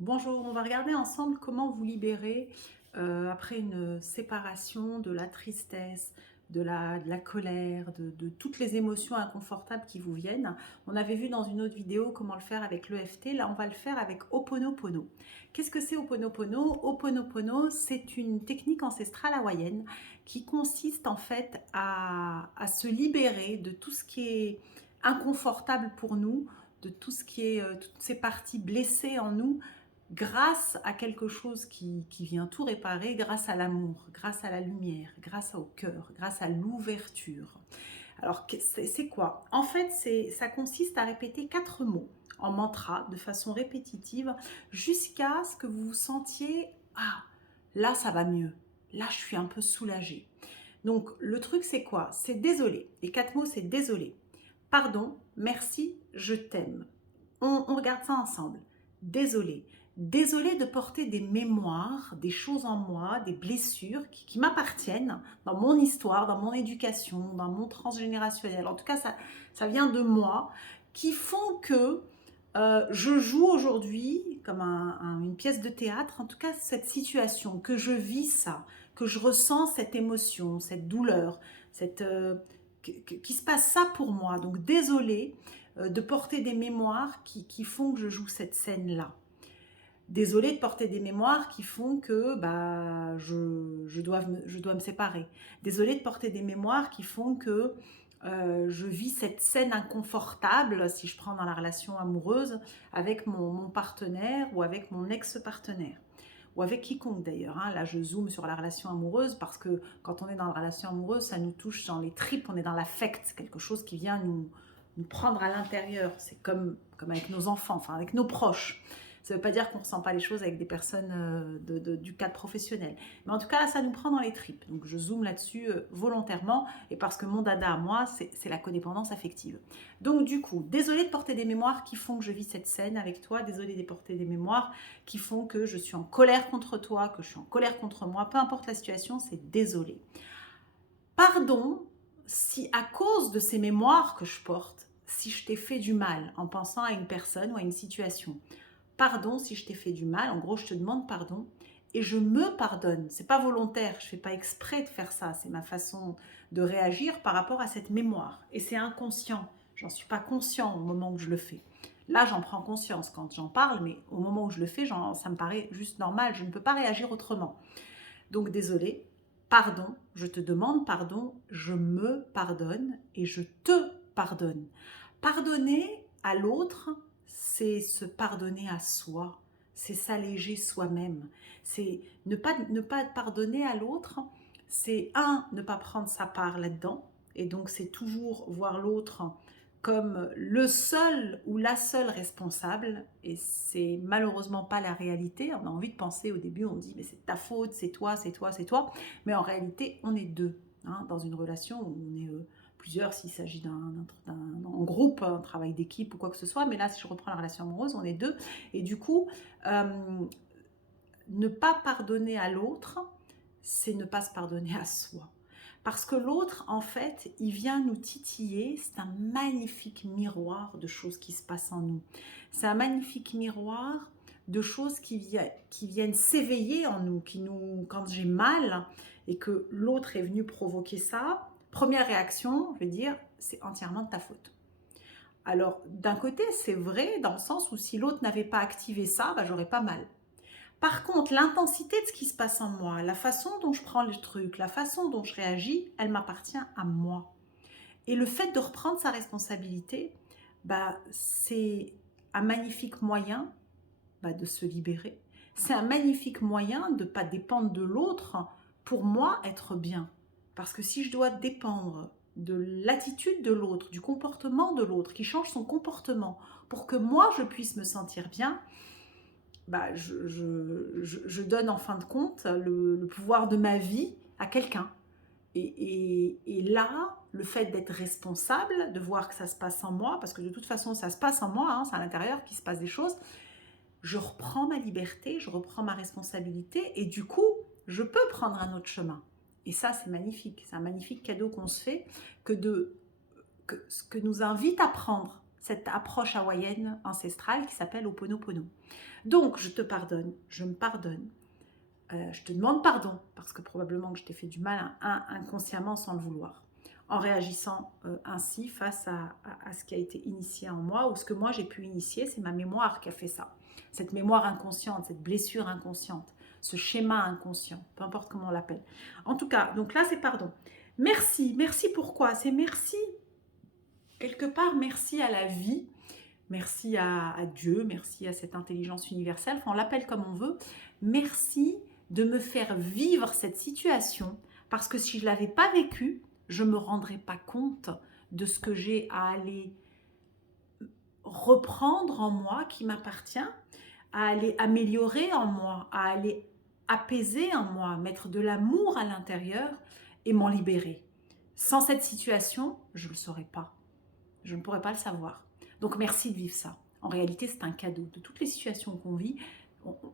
Bonjour, on va regarder ensemble comment vous libérer après une séparation de la tristesse, de la colère, de toutes les émotions inconfortables qui vous viennent. On avait vu dans une autre vidéo comment le faire avec l'EFT, là on va le faire avec Ho'oponopono. Qu'est-ce que c'est Ho'oponopono? Ho'oponopono, c'est une technique ancestrale hawaïenne qui consiste en fait à se libérer de tout ce qui est inconfortable pour nous, de tout ce qui est toutes ces parties blessées en nous grâce à quelque chose qui vient tout réparer, grâce à l'amour, grâce à la lumière, grâce au cœur, grâce à l'ouverture. Alors, c'est quoi? En fait, ça consiste à répéter 4 mots en mantra de façon répétitive jusqu'à ce que vous vous sentiez ah, là ça va mieux, là je suis un peu soulagée. Donc, le truc c'est quoi? C'est désolé. Les 4 mots c'est désolé. Pardon, merci, je t'aime. On regarde ça ensemble. Désolé. Désolé de porter des mémoires, des choses en moi, des blessures qui m'appartiennent dans mon histoire, dans mon éducation, dans mon transgénérationnel. En tout cas, ça vient de moi, qui font que je joue aujourd'hui comme une pièce de théâtre, en tout cas cette situation, que je vis ça, que je ressens cette émotion, cette douleur, qui se passe ça pour moi. Donc désolé de porter des mémoires qui font que je joue cette scène-là. Désolée de porter des mémoires qui font que bah, je dois me séparer. Désolée de porter des mémoires qui font que je vis cette scène inconfortable, si je prends dans la relation amoureuse, avec mon partenaire ou avec mon ex-partenaire. Ou avec quiconque d'ailleurs. Hein. Là, je zoome sur la relation amoureuse parce que quand on est dans la relation amoureuse, ça nous touche dans les tripes, on est dans l'affect, quelque chose qui vient nous prendre à l'intérieur. C'est comme avec nos enfants, enfin avec nos proches. Ça ne veut pas dire qu'on ne ressent pas les choses avec des personnes du cadre professionnel. Mais en tout cas, là, ça nous prend dans les tripes. Donc, je zoome là-dessus volontairement et parce que mon dada à moi, c'est la codépendance affective. Donc, du coup, désolée de porter des mémoires qui font que je vis cette scène avec toi. Désolée de porter des mémoires qui font que je suis en colère contre toi, que je suis en colère contre moi. Peu importe la situation, c'est désolé. Pardon si à cause de ces mémoires que je porte, si je t'ai fait du mal en pensant à une personne ou à une situation. Pardon si je t'ai fait du mal. En gros, je te demande pardon et je me pardonne. C'est pas volontaire, je fais pas exprès de faire ça. C'est ma façon de réagir par rapport à cette mémoire. Et c'est inconscient. J'en suis pas conscient au moment où je le fais. Là, j'en prends conscience quand j'en parle, mais au moment où je le fais, ça me paraît juste normal. Je ne peux pas réagir autrement. Donc, désolé, pardon, je te demande pardon, je me pardonne et je te pardonne. Pardonner à l'autre, c'est se pardonner à soi, c'est s'alléger soi-même. C'est ne pas pardonner à l'autre, c'est ne pas prendre sa part là-dedans. Et donc, c'est toujours voir l'autre comme le seul ou la seule responsable, et c'est malheureusement pas la réalité. On a envie de penser au début, on dit mais c'est ta faute, c'est toi, c'est toi, c'est toi, mais en réalité on est deux hein, dans une relation où on est plusieurs s'il s'agit en groupe, un travail d'équipe ou quoi que ce soit, mais là si je reprends la relation amoureuse, on est deux, et du coup ne pas pardonner à l'autre, c'est ne pas se pardonner à soi. Parce que l'autre, en fait, il vient nous titiller. C'est un magnifique miroir de choses qui se passent en nous. C'est un magnifique miroir de choses qui viennent s'éveiller en nous, quand j'ai mal et que l'autre est venu provoquer ça, première réaction, je vais dire, c'est entièrement de ta faute. Alors, d'un côté, c'est vrai dans le sens où si l'autre n'avait pas activé ça, bah, j'aurais pas mal. Par contre, l'intensité de ce qui se passe en moi, la façon dont je prends le truc, la façon dont je réagis, elle m'appartient à moi. Et le fait de reprendre sa responsabilité, bah, c'est un magnifique moyen de se libérer. C'est un magnifique moyen de ne pas dépendre de l'autre pour moi être bien. Parce que si je dois dépendre de l'attitude de l'autre, du comportement de l'autre, qui change son comportement pour que moi je puisse me sentir bien, bah, je donne en fin de compte le pouvoir de ma vie à quelqu'un. Et là, le fait d'être responsable, de voir que ça se passe en moi, parce que de toute façon, ça se passe en moi, hein, c'est à l'intérieur qu'il se passe des choses, je reprends ma liberté, je reprends ma responsabilité, et du coup, je peux prendre un autre chemin. Et ça, c'est magnifique. C'est un magnifique cadeau qu'on se fait que nous invite à prendre cette approche hawaïenne ancestrale qui s'appelle Ho'oponopono. Donc, je te pardonne, je me pardonne, je te demande pardon, parce que probablement que je t'ai fait du mal inconsciemment sans le vouloir, en réagissant ainsi face à ce qui a été initié en moi, ou ce que moi j'ai pu initier, c'est ma mémoire qui a fait ça. Cette mémoire inconsciente, cette blessure inconsciente, ce schéma inconscient, peu importe comment on l'appelle. En tout cas, donc là c'est pardon. Merci, merci pourquoi? C'est merci, quelque part merci à la vie, merci à Dieu, merci à cette intelligence universelle, enfin on l'appelle comme on veut. Merci de me faire vivre cette situation, parce que si je ne l'avais pas vécue, je ne me rendrais pas compte de ce que j'ai à aller reprendre en moi qui m'appartient, à aller améliorer en moi, à aller apaiser en moi, mettre de l'amour à l'intérieur et m'en libérer. Sans cette situation, je ne le saurais pas. Je ne pourrais pas le savoir. Donc merci de vivre ça. En réalité, c'est un cadeau. De toutes les situations qu'on vit,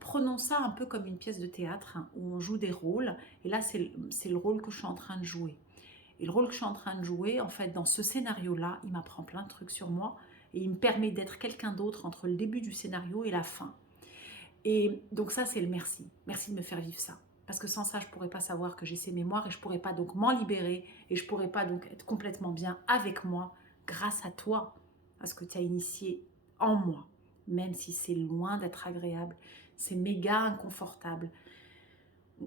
prenons ça un peu comme une pièce de théâtre hein, où on joue des rôles. Et là, c'est le rôle que je suis en train de jouer. Et le rôle que je suis en train de jouer, en fait, dans ce scénario-là, il m'apprend plein de trucs sur moi et il me permet d'être quelqu'un d'autre entre le début du scénario et la fin. Et donc ça, c'est le merci. Merci de me faire vivre ça. Parce que sans ça, je ne pourrais pas savoir que j'ai ces mémoires et je ne pourrais pas donc m'en libérer et je ne pourrais pas donc être complètement bien avec moi grâce à toi, à ce que tu as initié en moi. Même si c'est loin d'être agréable, c'est méga inconfortable.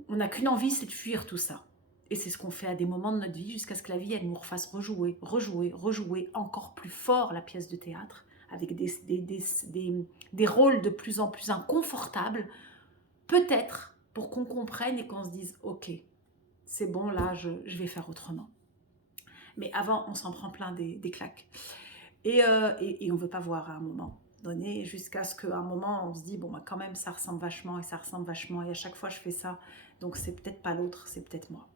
On n'a qu'une envie, c'est de fuir tout ça. Et c'est ce qu'on fait à des moments de notre vie jusqu'à ce que la vie, elle nous refasse rejouer, rejouer, rejouer encore plus fort la pièce de théâtre avec des rôles de plus en plus inconfortables, peut-être pour qu'on comprenne et qu'on se dise « Ok, c'est bon, là, je vais faire autrement. » Mais avant, on s'en prend plein des claques. Et on ne veut pas voir à un moment donné, jusqu'à ce qu'à un moment, on se dit « Bon, bah, quand même, ça ressemble vachement et ça ressemble vachement. » Et à chaque fois, je fais ça. Donc, c'est peut-être pas l'autre, c'est peut-être moi.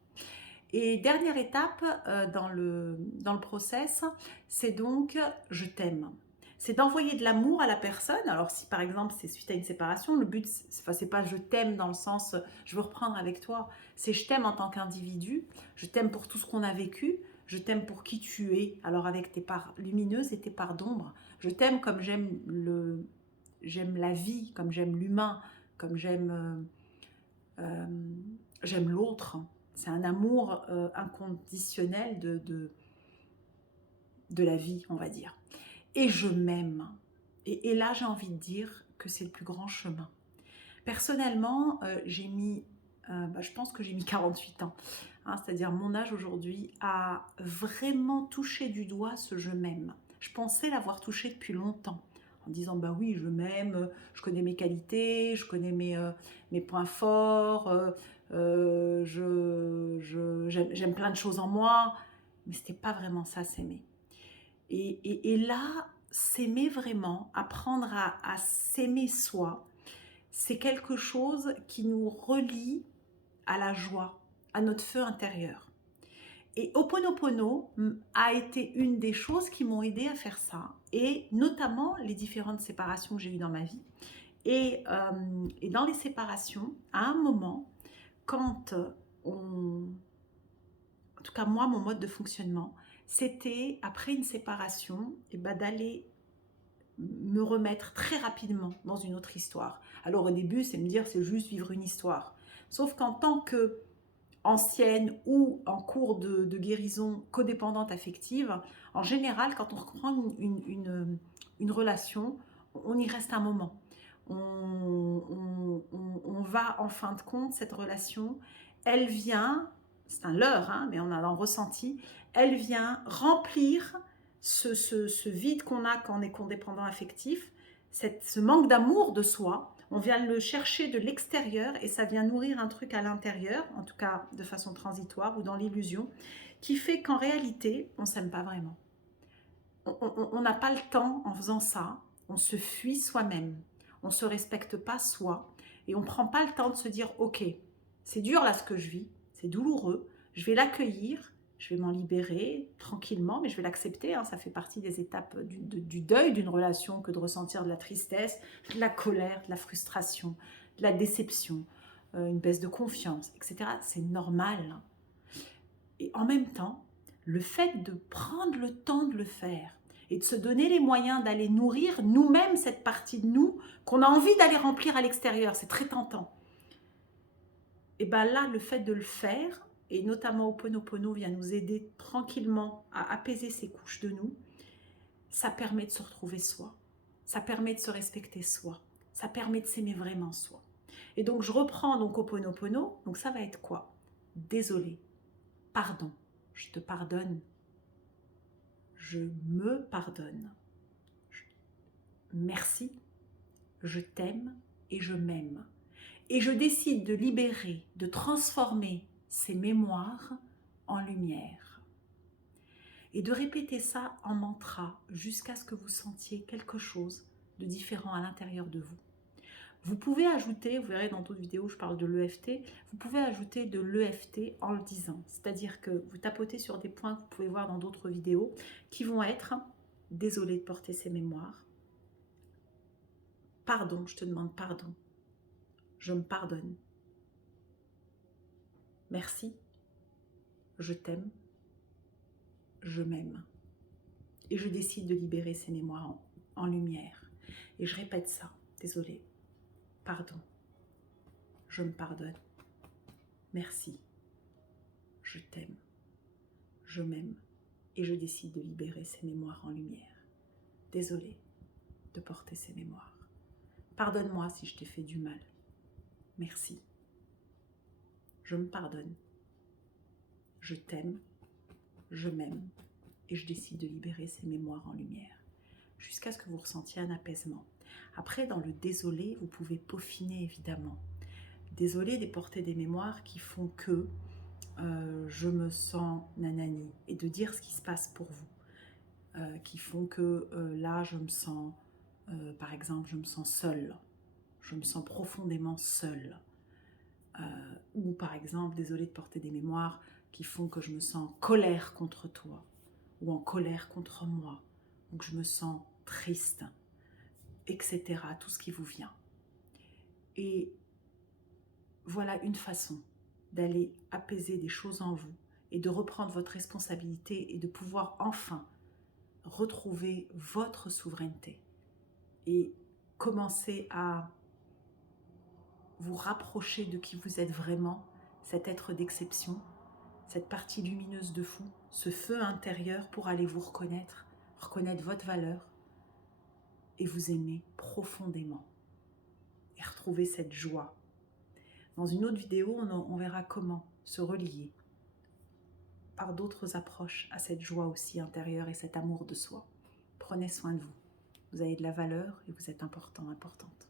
Et dernière étape dans le process, c'est donc « Je t'aime ». C'est d'envoyer de l'amour à la personne. Alors si par exemple c'est suite à une séparation, le but c'est pas je t'aime dans le sens je veux reprendre avec toi, c'est je t'aime en tant qu'individu, je t'aime pour tout ce qu'on a vécu, je t'aime pour qui tu es, alors avec tes parts lumineuses et tes parts d'ombre. Je t'aime comme j'aime la vie, comme j'aime l'humain, comme j'aime l'autre. C'est un amour inconditionnel de la vie, on va dire. Et je m'aime. Et là, j'ai envie de dire que c'est le plus grand chemin. Personnellement, j'ai mis, je pense que j'ai mis 48 ans, hein, c'est-à-dire mon âge aujourd'hui, à vraiment toucher du doigt ce « je m'aime ». Je pensais l'avoir touché depuis longtemps, en disant « bah oui, je m'aime, je connais mes qualités, je connais mes points forts, j'aime plein de choses en moi », mais c'était pas vraiment ça, s'aimer. Et là, s'aimer vraiment, apprendre à s'aimer soi, c'est quelque chose qui nous relie à la joie, à notre feu intérieur. Et Ho'oponopono a été une des choses qui m'ont aidé à faire ça, et notamment les différentes séparations que j'ai eues dans ma vie. Et dans les séparations, à un moment, quand en tout cas moi, mon mode de fonctionnement, c'était après une séparation, et d'aller me remettre très rapidement dans une autre histoire. Alors au début, c'est me dire c'est juste vivre une histoire. Sauf qu'en tant que ancienne ou en cours de guérison codépendante affective, en général, quand on reprend une relation, on y reste un moment. On va en fin de compte, cette relation, elle vient, c'est un leurre, hein, mais on a un ressenti, elle vient remplir ce vide qu'on a quand on est codépendant affectif, ce manque d'amour de soi. On vient le chercher de l'extérieur et ça vient nourrir un truc à l'intérieur, en tout cas de façon transitoire ou dans l'illusion, qui fait qu'en réalité, on ne s'aime pas vraiment. On n'a pas le temps en faisant ça, on se fuit soi-même, on ne se respecte pas soi et on ne prend pas le temps de se dire « Ok, c'est dur là ce que je vis, c'est douloureux, je vais l'accueillir, je vais m'en libérer tranquillement, mais je vais l'accepter. Hein, ça fait partie des étapes du deuil d'une relation que de ressentir de la tristesse, de la colère, de la frustration, de la déception, une baisse de confiance, etc. C'est normal. Et en même temps, le fait de prendre le temps de le faire et de se donner les moyens d'aller nourrir nous-mêmes cette partie de nous qu'on a envie d'aller remplir à l'extérieur. C'est très tentant. Et bien là, le fait de le faire, et notamment Ho'oponopono vient nous aider tranquillement à apaiser ces couches de nous, ça permet de se retrouver soi. Ça permet de se respecter soi. Ça permet de s'aimer vraiment soi. Et donc, je reprends donc Ho'oponopono. Donc, ça va être quoi? Désolé. Pardon. Je te pardonne. Je me pardonne. Merci. Je t'aime et je m'aime. Et je décide de libérer, de transformer ces mémoires en lumière. Et de répéter ça en mantra jusqu'à ce que vous sentiez quelque chose de différent à l'intérieur de vous. Vous pouvez ajouter, vous verrez dans d'autres vidéos, je parle de l'EFT, vous pouvez ajouter de l'EFT en le disant. C'est-à-dire que vous tapotez sur des points que vous pouvez voir dans d'autres vidéos qui vont être « Désolé de porter ces mémoires »,« Pardon, je te demande pardon »,« Je me pardonne »,« Merci »,« Je t'aime »,« Je m'aime ». Et je décide de libérer ces mémoires en lumière. Et je répète ça, désolé, pardon, je me pardonne, merci, je t'aime, je m'aime. Et je décide de libérer ces mémoires en lumière. Désolé de porter ces mémoires. Pardonne-moi si je t'ai fait du mal. Merci. Je me pardonne. Je t'aime, je m'aime. Et je décide de libérer ces mémoires en lumière. Jusqu'à ce que vous ressentiez un apaisement. Après, dans le désolé, vous pouvez peaufiner évidemment. Désolé de porter des mémoires qui font que je me sens nanani. Et de dire ce qui se passe pour vous. Qui font que là, je me sens, par exemple, je me sens seule. Je me sens profondément seule. Ou par exemple, désolé de porter des mémoires qui font que je me sens en colère contre toi. Ou en colère contre moi. Donc je me sens triste, etc. Tout ce qui vous vient. Et voilà une façon d'aller apaiser des choses en vous et de reprendre votre responsabilité et de pouvoir enfin retrouver votre souveraineté et commencer à vous rapprocher de qui vous êtes vraiment, cet être d'exception, cette partie lumineuse de vous, ce feu intérieur pour aller vous reconnaître, reconnaître votre valeur et vous aimer profondément et retrouver cette joie. Dans une autre vidéo, on verra comment se relier par d'autres approches à cette joie aussi intérieure et cet amour de soi. Prenez soin de vous. Vous avez de la valeur et vous êtes important, importante.